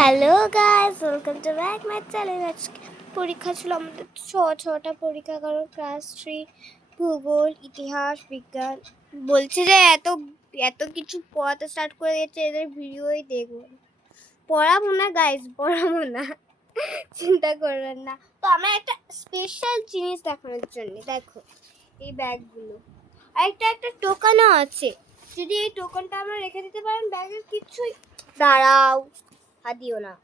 Hello guys, welcome to back my channel. আজকে পরীক্ষা ছিল আমাদের ছটা পরীক্ষা, কারণ ক্লাস 3 ভূগোল, ইতিহাস, বিজ্ঞান। বলছে যে এত এত কিছু পড়াতে স্টার্ট করে দিয়েছে, এদের ভিডিওই দেখবো। পড়াবো না গাইস, পড়াবো না, চিন্তা করবেন না। তো আমরা একটা স্পেশাল জিনিস দেখানোর জন্য, দেখো এই ব্যাগগুলো, আর একটা টোকানও আছে। যদি এই টোকনটা আমরা রেখে দিতে পারেন ব্যাগের, কিছুই দাঁড়াও দিও না,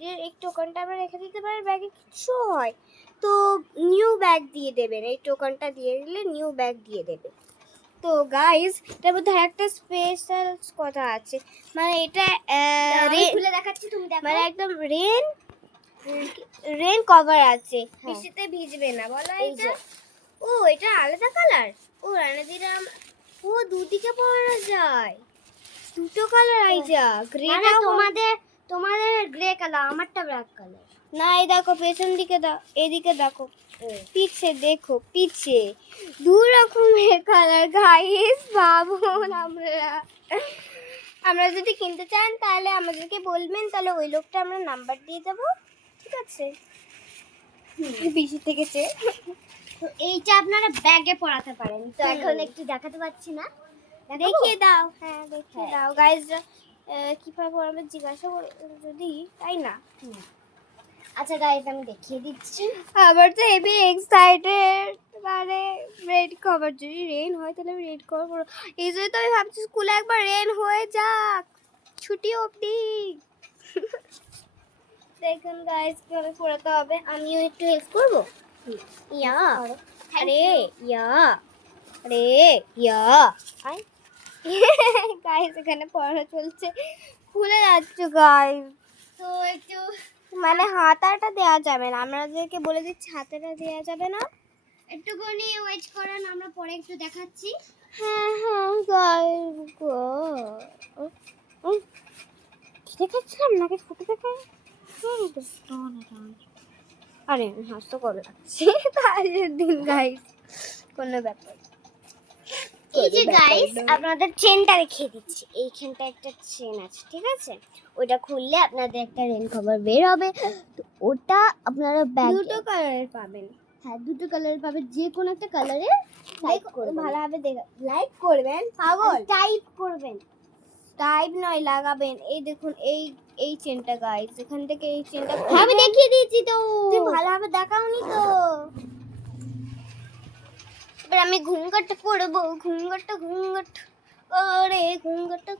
যে এই টোকনটা আমরা রেখে দিতে পারেন ব্যাগে, কিছু হয় তো নিউ ব্যাগ দিয়ে দেবেন। এই টোকনটা দিয়ে দিলে নিউ ব্যাগ দিয়ে দেবে। তো গাইস, এটার মধ্যে একটা স্পেশাল কথা আছে, মানে এটা খুলে দেখাচ্ছি, তুমি দেখো, মানে একদম রেন কভার আছে, বৃষ্টিতে ভিজবে না। বলো এটা, ও এটা আলাদা কালার, ও রানাদিরাম, ও দুদিকে পরা যায়, দুটো কালার আইজা, গ্রেটা তোমাদের গ্রে কালার, আমারটা ব্ল্যাক কালার। না এই দেখো পেছন দিকে দাও, এদিকে দেখো, পিছে দেখো, পিছে দু রকমের কালার। গাইস ভাবুন, আমরা যদি কিনতে চান তাহলে আমাদেরকে বলবেন, তাহলে ওই লোকটা আমরা নাম্বার দিয়ে দেবো, ঠিক আছে? বেশি থেকে তো এইটা আপনারা ব্যাগে পরাতে পারেন। তো এখন একটু দেখাতে পাচ্ছি না, দেখিয়ে দাও। হ্যাঁ দেখিয়ে দাও গাইস, কিভাবে পড়াবে জিজ্ঞাসা যদি, তাই না? আচ্ছা গাইস, আমি দেখিয়ে দিচ্ছি। আবার তো হেভি এক্সাইটেড, মানে রেড কভার, যদি রেন হয় তাহলে আমি রেড কভার পরবো। এই জন্য তো আমি ভাবছি স্কুলে একবার রেন হয়ে যাক, ছুটি অবধি। দেখুন গাইস কিভাবে পড়াতে হবে, আমিও একটু হেল্প করবো। ইয়া আরে ইয়া, আরে ইয়া গাইস, এখানে পড়া চলছে, খুলে যাচ্ছে গাইস। তো একটু মানে হাতাটা দেওয়া যাবে না, আমাদেরকে বলে দিচ্ছি হাতাটা দেওয়া যাবে না। একটুখানি ওয়েট করেন, আমরা পরে একটু দেখাচ্ছি। হ্যাঁ হ্যাঁ গাইস, দেখাচ্ছিলাম নাকি ফটো দেখা? আরে হাসতে কবে লাগছে, তাহলে দিন গাইস, কোনো ব্যাপার। এই যে গাইস, আপনাদের চেনটা দেখিয়ে দিচ্ছি। এইখানটা একটা চেন আছে, ঠিক আছে? ওটা খুললে আপনাদের একটা রেন কভার বের হবে। তো ওটা আপনারা ব্যাগ দুটো কালারের পাবেন। হ্যাঁ, দুটো কালারের পাবেন, যে কোনো একটা কালারে লাইক করবেন, ভালোভাবে লাইক করবেন, পাগল টাইপ করবেন, টাইপ নয় লাগাবেন। এই দেখুন এই চেনটা গাইস, এখান থেকে এই চেনটা আমি দেখিয়ে দিয়েছি। তো তুমি ভালোভাবে দেখাওনি তো। এবার আমি ঘুঙ্গারটা পরবো, ঘুঙ্গারটা ওরে ঘুঙ্গারটা